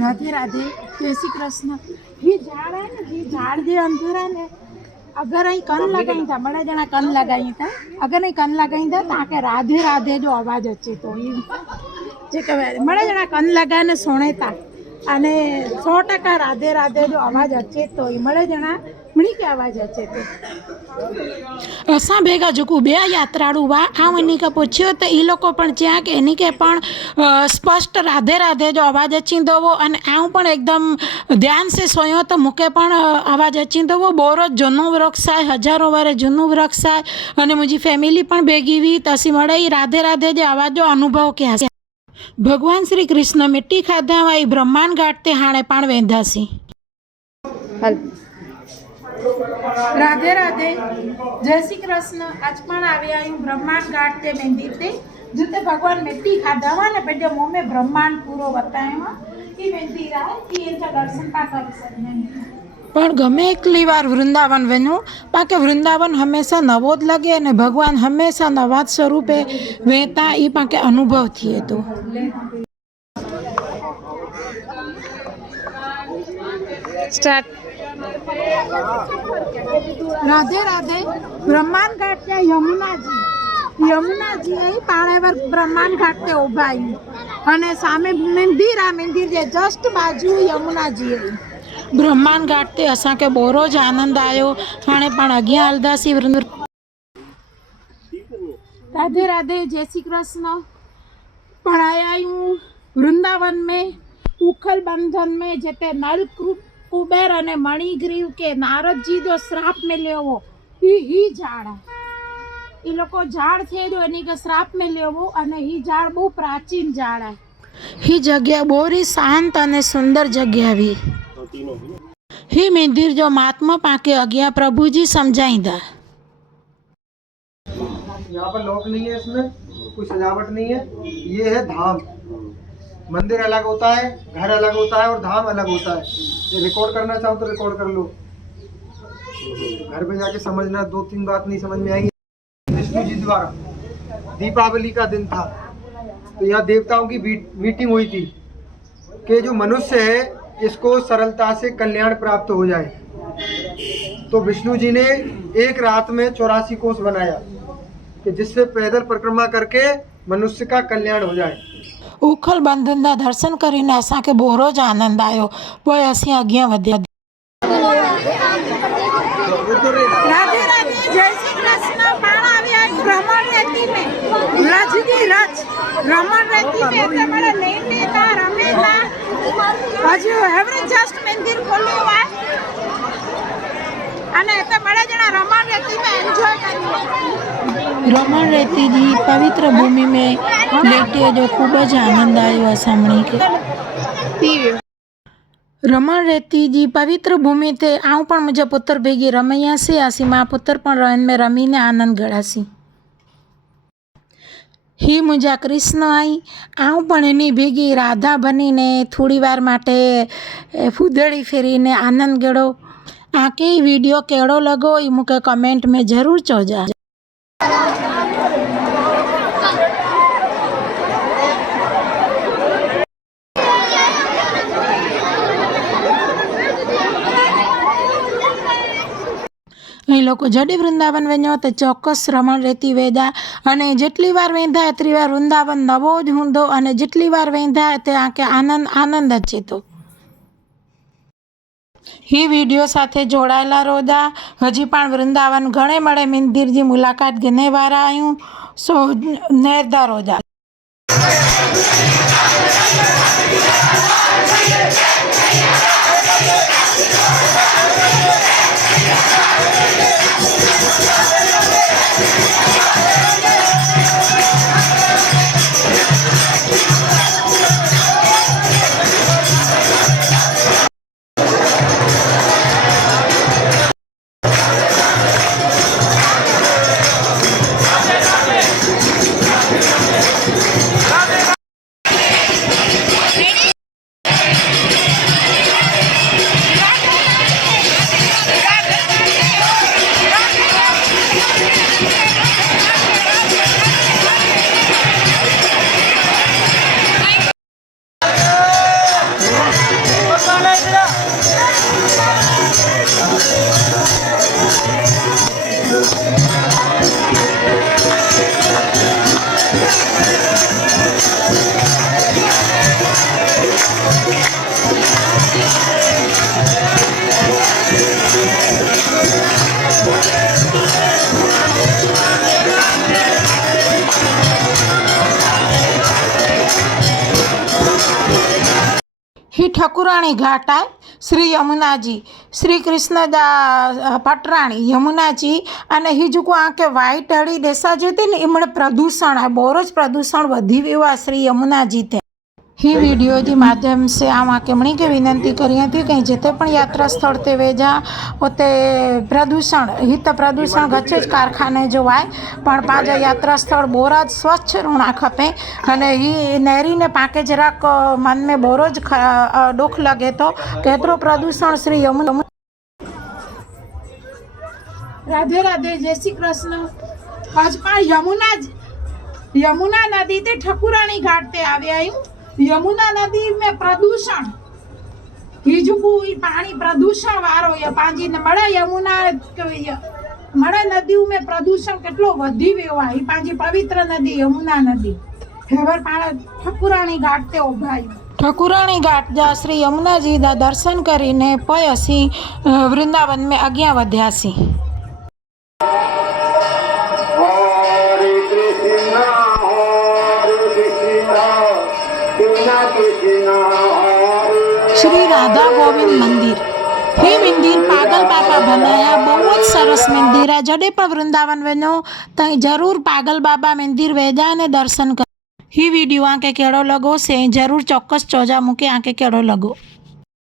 राधे राधे, जय श्री कृष्ण। ये झाड़ है ना, ये झाड़ जे अंदर है ने अगर અહીં કન લગાઈ था बड़ा जना कन लगाई था अगर અહીં कन लगाई था ताके राधे राधे जो आवाज अचे तो जे कहे बड़ा जना कन लगाने सुने था अने 100% राधे राधे जो आवाज अचे तो मळे जना मणी के आवाज अचे तो असां भेगा जो बे यात्राड़ू वा आ वनी का पूछ्यो तो ई लोको पण ज्या के एनी के पण स्पष्ट राधे राधे जो आवाज अचींदो वो अने आऊं पण एकदम ध्यान से सोयो तो मुके पण आवाज अचींदो वो बोरो जूनो वृक्ष है, हजारों वारे जूनो वृक्ष है अने मुझी फैमिली पण भेगी हुई तो असी मळे राधे राधे जो आवाज जो अनुभव क्या भगवान श्री कृष्ण मिट्टी खाधा वाई ब्रह्मांड गाटते हाणे पण वेंधासी। राधे राधे, जय श्री कृष्ण। आज पण आवे आयूं ब्रह्मांड गाटते मंदिर ते जिते भगवान मिट्टी खाधा वा ने पेडे मुंह में ब्रह्मांड पूरो बतायो ई मंदिर है कि एना दर्शन का कर सकने पण गमे एकली वार वृंदावन वनो बाकी वृंदावन हमेशा नवो ज लगे अने भगवान हमेशा नवा स्वरूपे वहेता ई पाके अनुभव थिए तो स्टार्ट। राधे राधे, ब्रह्मांड घाट के यमुना जी અહીં પાળેવર બ્રહ્માંડ ઘાટ તે ઉભા અને સામે મંદિર આ મંદિર જે જસ્ટ બાજુ યમુનાજી ब्रह्मांड घाट ते असां के बोरो ज आनंद आयो हाणे पण अगियां हलदासी राधे राधे, जय श्री कृष्ण। पण आया आयूं वृंदावन में उखल बंधन में जेते नल कुबेर अने मणिग्रीव के नारद जी जो श्राप मिल्यो वो ही झाड़ है ई लोको झाड़ थे जो एनी के श्राप मिल्यो वो अने ही झाड़ बहु प्राचीन झाड़ है ही जगह बोरी शांत अने सुंदर जगह भी ही मंदिर जो महात्मा पाके अगिया प्रभु जी समझाइंदा। यहाँ पर लोक नहीं है, इसमें कोई सजावट नहीं है, ये है धाम। मंदिर अलग होता है, घर अलग होता है और धाम अलग होता है। ये रिकॉर्ड करना चाहो तो रिकॉर्ड कर लो, घर पे जाके समझना, 2-3 बात नहीं समझ में आएंगी। विष्णु जी द्वारा दीपावली का दिन था तो यहाँ देवताओं की मीटिंग हुई थी कि जो मनुष्य है इसको सरलता से कल्याण प्राप्त हो जाए, तो विष्णु जी ने एक रात में 84 कोष बनाया कि जिससे पैदल परिक्रमा करके मनुष्य का कल्याण हो जाए। उखल बंधन ना दर्शन करीने असां के बोरो ज आनंद आयो पोइ असीं अगियां वध्या। राधे राधे, जय श्री कृष्ण। पाण आव्या भ्रमण रेती में रज दी रज भ्रमण रेती में એટલે મને લેતા રમેતા હજુ હવે જસ્ટ મંદિર ખોલ્યું હોય અને તે બડા જણા રમણ રેતી में एंजॉय કરી रमण रेती जी पवित्र भूमि में लेटे जो खूब ज आनंद आयो सामणी के रमण रेती जी पवित्र भूमि ते आऊं पण मुझे पुत्र भेगी रमैया से आसी माँ पुत्र पण रन में रमीने आनंद गड़ासी। ही मुझा कृष्ण आई आऊं पण एनी भेगी राधा बनी ने थोड़ी वार माटे फूदड़ी फेरीने आनंद गड़ो। आके वीडियो केड़ो लगो ई मुके कमेंट में जरूर चौजा। અહીં લોકો જડે વૃંદાવન વञो તો ચોક્કસ રમણ રેતી વેંदा અને જેટલી વાર વેંदा એટલી વાર વૃંદાવન નવો જ હूंदो અને જેટલી વાર વેંदा તે આંके આનંદ જ तो ही वीडियो साथे जोड़ायेला रोदा हजी पण वृंदावन घणे मळे मंदिर जी मुलाकात घणे वारा आयूं सो नेरदा रोदा। ઠકુરાણી घाट आहे श्री यमुनाजी श्री कृष्णदा पटराणी यमुनाजी अने ही जेको आके वाइट हड़ी देसा जोती ने इमणे प्रदूषण है बोरोज प्रदूषण वधी वियो आ श्री यमुनाजी ते ही वीडियो के माध्यम से आम आकेमणी के विनंती करी थी कि जिते पण यात्रा स्थल ते वेजा उते प्रदूषण हित प्रदूषण गचे ज कारखाने जोवाय पण पांजा यात्रा स्थल बोराज स्वच्छ रहना खपे अने ही नेरी ने पाके जराक मन में बोरोज दुख लगे तो केतरो प्रदूषण श्री यमुना। राधे राधे जय श्री कृष्ण। हजपा यमुना नदी ते ठकुराणी घाट ते आवे आयूं। यमुना नदी में प्रदूषण हीजुकू पानी प्रदूषण वारो या पांजी मड़ा यमुना मड़ा नदी में प्रदूषण केटलो वधी वियो आ ही पांजी पवित्र नदी यमुना नदी हेवर पाण ठकुराणी घाट ते उभाई ठकुराणी घाट जा श्री यमुना जी दा दर्शन करीने पय असी वृंदावन में अग्या वध्यासी। श्री राधा गोविंद मंदिर हे मंदिर पागल बाबा बनाया बहुत सरस मंदिर है। जडे पण वृंदावन वनो तई जरूर पागल बाबा मंदिर वेजा ने दर्शन कर। ही वीडियो आके केड़ो लगो से जरूर चौक्कस चौजा मूके आके केड़ो लगो।